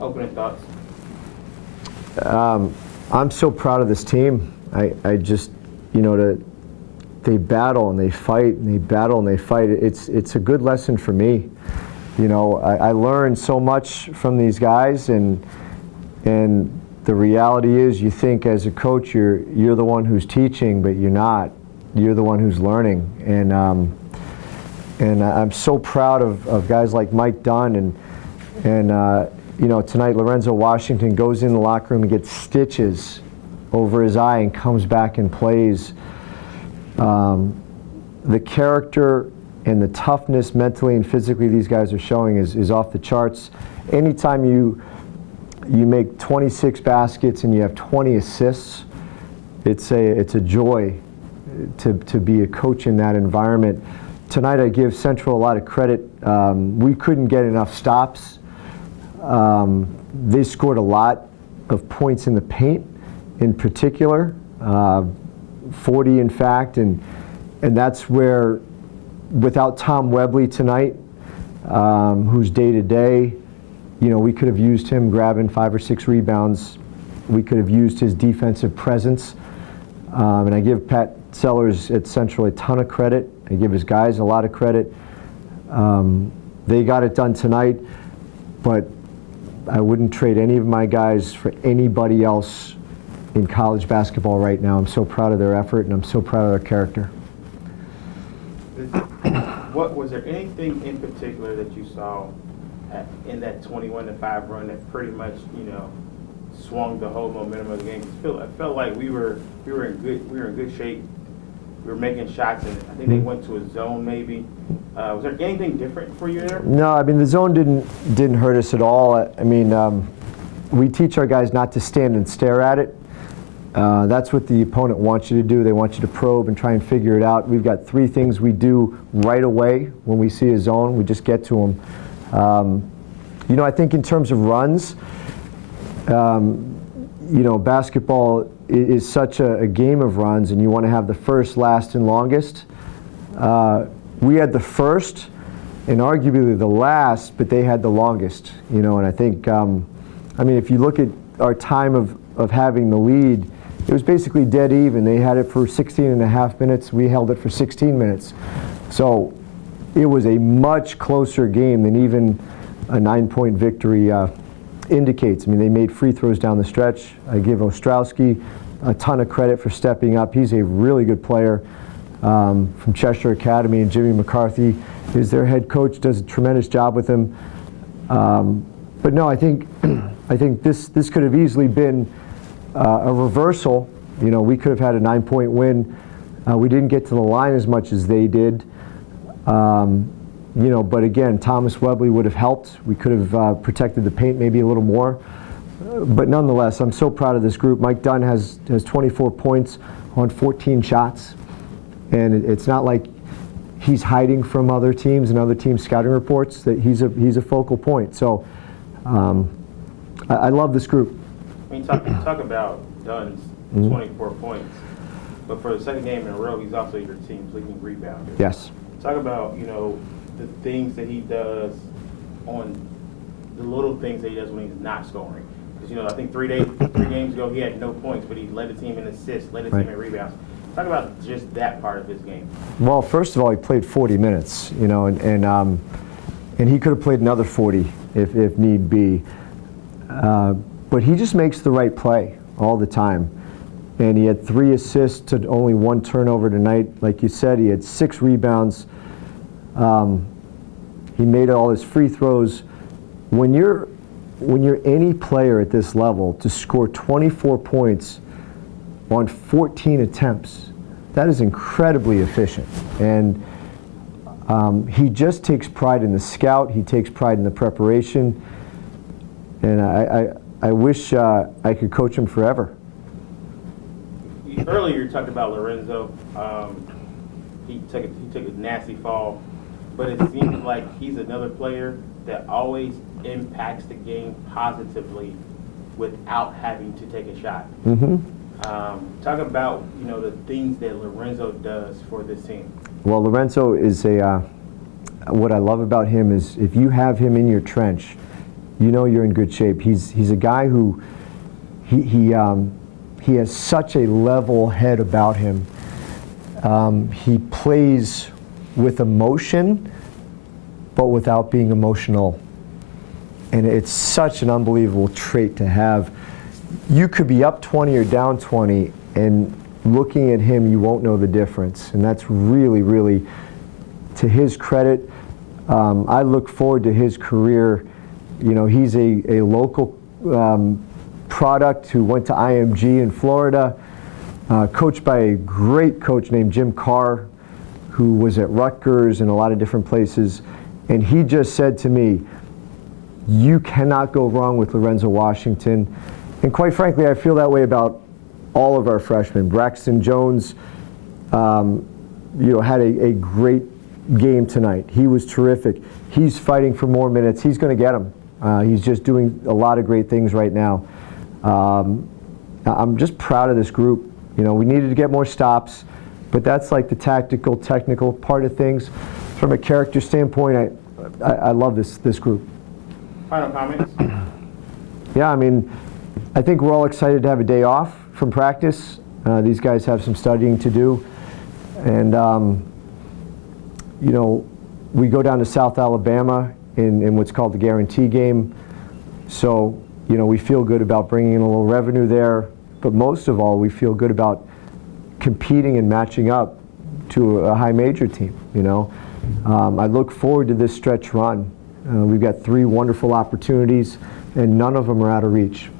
Opening thoughts. I'm so proud of this team. I just, they battle and they fight and they battle and they fight. It's a good lesson for me. I learned so much from these guys, and the reality is, you think as a coach you're the one who's teaching, but you're not. You're the one who's learning, and I'm so proud of guys like Mike Dunn and tonight Lorenzo Washington goes in the locker room and gets stitches over his eye and comes back and plays. The character and the toughness mentally and physically these guys are showing is off the charts. Anytime you make 26 baskets and you have 20 assists, it's a joy to be a coach in that environment. Tonight I give Central a lot of credit. We couldn't get enough stops. They scored a lot of points in the paint in particular, 40 in fact, and that's where, without Tom Webley tonight, who's day-to-day, we could have used him grabbing 5 or 6 rebounds. We could have used his defensive presence. And I give Pat Sellers at Central a ton of credit. I give his guys a lot of credit. They got it done tonight, but I wouldn't trade any of my guys for anybody else in college basketball right now. I'm so proud of their effort, and I'm so proud of their character. What was there anything in particular that you saw in that 21-5 run that pretty much swung the whole momentum of the game? I felt like we were in good shape. We were making shots, and I think they went to a zone maybe. Was there anything different for you there? No, I mean the zone didn't hurt us at all. I mean, we teach our guys not to stand and stare at it. That's what the opponent wants you to do. They want you to probe and try and figure it out. We've got 3 things we do right away when we see a zone. We just get to them. I think in terms of runs, basketball is such a game of runs, and you want to have the first, last, and longest. We had the first and arguably the last, but they had the longest. And I think, if you look at our time of having the lead, it was basically dead even. They had it for 16 and a half minutes. We held it for 16 minutes. So it was a much closer game than even a 9-point victory indicates. I mean, they made free throws down the stretch. I give Ostrowski a ton of credit for stepping up. He's a really good player from Cheshire Academy, and Jimmy McCarthy is their head coach, does a tremendous job with him. But no, I think this could have easily been a reversal. We could have had a 9-point win. We didn't get to the line as much as they did. But again, Thomas Webley would have helped. We could have protected the paint maybe a little more. But nonetheless, I'm so proud of this group. Mike Dunn has 24 points on 14 shots. And it's not like he's hiding from other teams and other teams' scouting reports. That he's a focal point. So I love this group. I mean, talk about Dunn's 24 points. But for the second game in a row, he's also your team's leading rebounder. Yes. Talk about, the things that he does on the little things that he does when he's not scoring. Because, I think 3 games ago he had no points, but he led the team in assists, led the team in rebounds. Talk about just that part of his game. Well, first of all, he played 40 minutes, and he could have played another 40 if need be. But he just makes the right play all the time. And he had 3 assists to only 1 turnover tonight. Like you said, he had 6 rebounds. He made all his free throws. When you're any player at this level, to score 24 points on 14 attempts, that is incredibly efficient. And he just takes pride in the scout. He takes pride in the preparation. And I wish I could coach him forever. Earlier you talked about Lorenzo. He took a nasty fall, but it seems like he's another player that always impacts the game positively without having to take a shot. Mm-hmm. Talk about the things that Lorenzo does for this team. Well, Lorenzo is what I love about him is if you have him in your trench, you know you're in good shape. He's a guy who he has such a level head about him. He plays with emotion, but without being emotional. And it's such an unbelievable trait to have. You could be up 20 or down 20, and looking at him, you won't know the difference. And that's really, really, to his credit. I look forward to his career. You know, he's a local product who went to IMG in Florida, coached by a great coach named Jim Carr, who was at Rutgers and a lot of different places. And he just said to me, you cannot go wrong with Lorenzo Washington. And quite frankly, I feel that way about all of our freshmen. Braxton Jones, you know, had a great game tonight. He was terrific. He's fighting for more minutes. He's going to get them. He's just doing a lot of great things right now. I'm just proud of this group. You know, we needed to get more stops, but that's like the tactical, technical part of things. From a character standpoint, I love this group. Final comments? Yeah, I mean, I think we're all excited to have a day off from practice. These guys have some studying to do. And, you know, we go down to South Alabama in what's called the guarantee game. So, you know, we feel good about bringing in a little revenue there. But most of all, we feel good about competing and matching up to a high major team, you know. I look forward to this stretch run. We've got 3 wonderful opportunities, and none of them are out of reach.